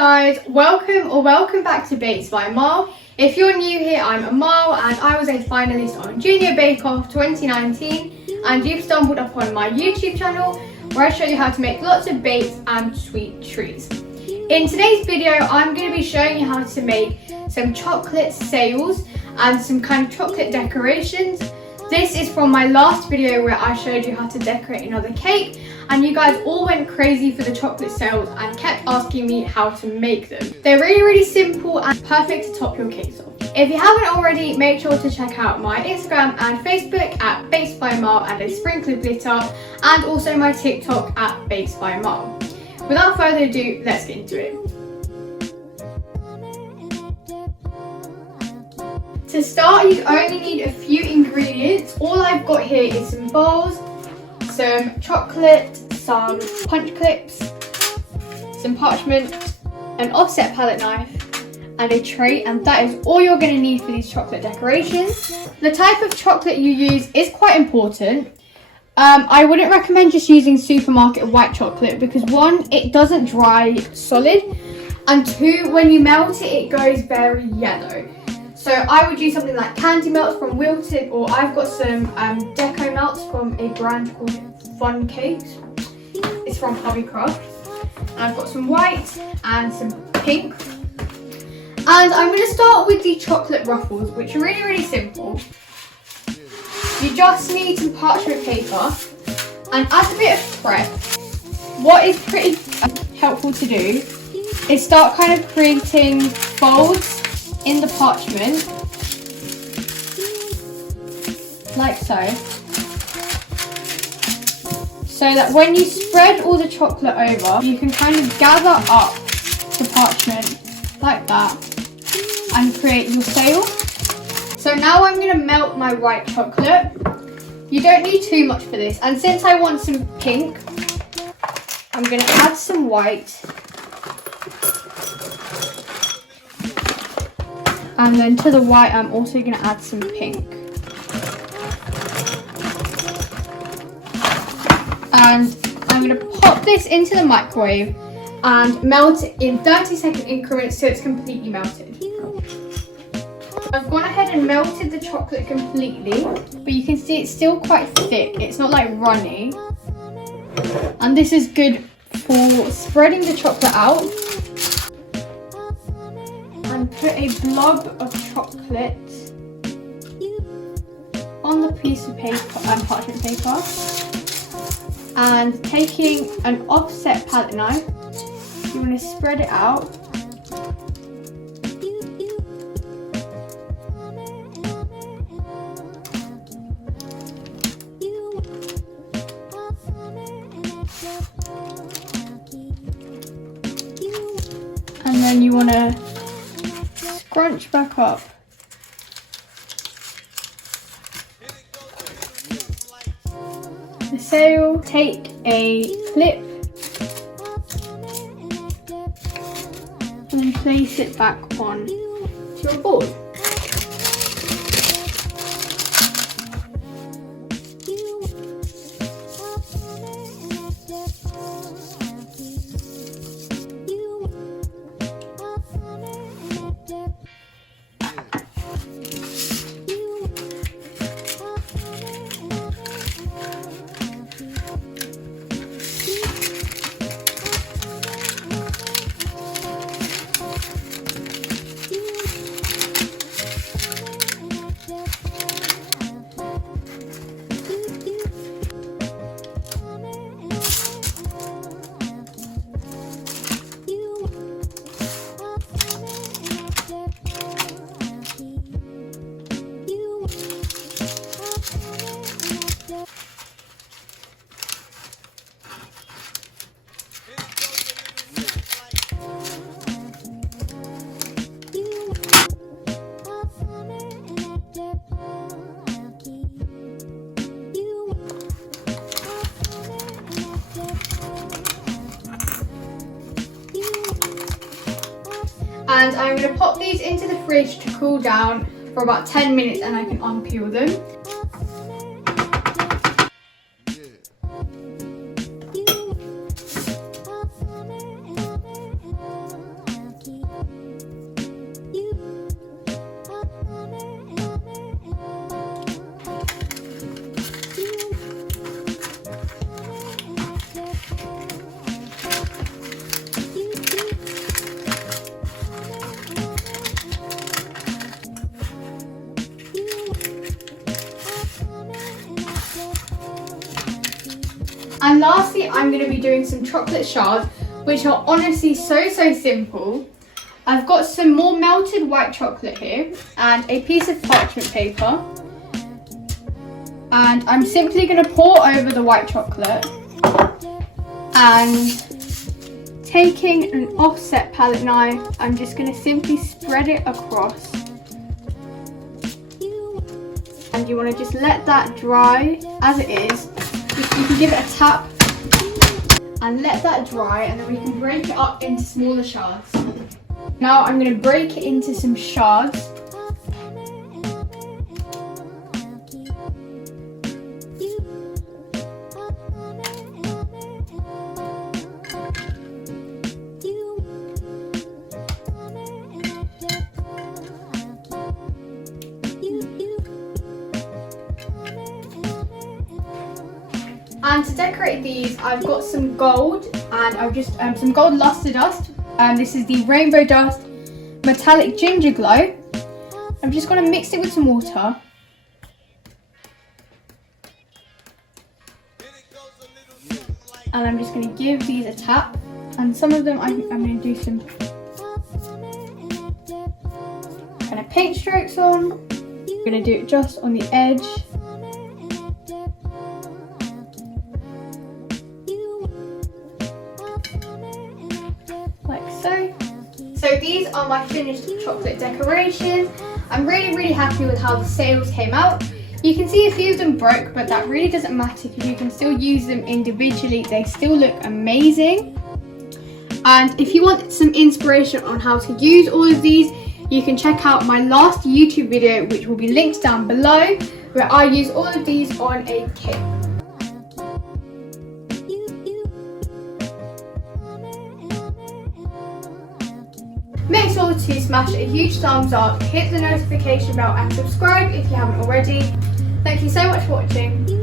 guys, welcome back to Bakes by Amal. If you're new here, I'm Amal and I was a finalist on Junior Bake Off 2019 and you've stumbled upon my YouTube channel where I show you how to make lots of bakes and sweet treats. In today's video, I'm going to be showing you how to make some chocolate sails and some kind of chocolate decorations. This is from my last video where I showed you how to decorate another cake and you guys all went crazy for the chocolate sails and kept asking me how to make them. They're really simple and perfect to top your cakes off. If you haven't already, make sure to check out my Instagram and Facebook at Bakes by Amal and a sprinkle of glitter, and also my TikTok at Bakes by Amal. Without further ado, let's get into it. To start, you only need a few ingredients. All I've got here is some bowls, some chocolate, some punch clips, some parchment, an offset palette knife, and a tray, and that is all you're going to need for these chocolate decorations. The type of chocolate you use is quite important. I wouldn't recommend just using supermarket white chocolate because one, it doesn't dry solid, and two, when you melt it, it goes very yellow. So I would use something like candy melts from Wilted, or I've got some deco melts from a brand called Fun Cakes. It's from Hobbycraft. And I've got some white and some pink. And I'm going to start with the chocolate ruffles, which are really simple. You just need some parchment paper and add a bit of prep. What is pretty helpful to do is start kind of creating folds in the parchment, like so that when you spread all the chocolate over, you can kind of gather up the parchment like that and create your sail. So now I'm going to melt my white chocolate. You don't need too much for this, and since I want some pink, I'm going to add some white. And then to the white, I'm also going to add some pink. And I'm going to pop this into the microwave and melt it in 30-second increments till it's completely melted. I've gone ahead and melted the chocolate completely, but you can see it's still quite thick. It's not like runny. And this is good for spreading the chocolate out. And put a blob of chocolate on the piece of paper, parchment paper, and taking an offset palette knife, you want to spread it out. And then you want to scrunch back up. The sail, take a clip and then place it back on to your board. And I'm going to pop these into the fridge to cool down for about 10 minutes and I can unpeel them. And lastly, I'm going to be doing some chocolate shards, which are honestly so simple. I've got some more melted white chocolate here and a piece of parchment paper. And I'm simply going to pour over the white chocolate and taking an offset palette knife, I'm just going to simply spread it across. And you want to just let that dry as it is. You can give it a tap and let that dry, and then we can break it up into smaller shards. Now I'm going to break it into some shards. And to decorate these, I've got some gold, and I've just some gold luster dust. This is the Rainbow Dust Metallic Ginger Glow. I'm just going to mix it with some water. And I'm just going to give these a tap. And some of them I'm going to do some kind of paint strokes on. I'm going to do it just on the edge. So these are my finished chocolate decorations. I'm really happy with how the sails came out. You can see a few of them broke, but that really doesn't matter because you can still use them individually. They still look amazing. And if you want some inspiration on how to use all of these, you can check out my last YouTube video, which will be linked down below, where I use all of these on a cake. Make sure to smash a huge thumbs up, hit the notification bell and subscribe if you haven't already. Thank you so much for watching.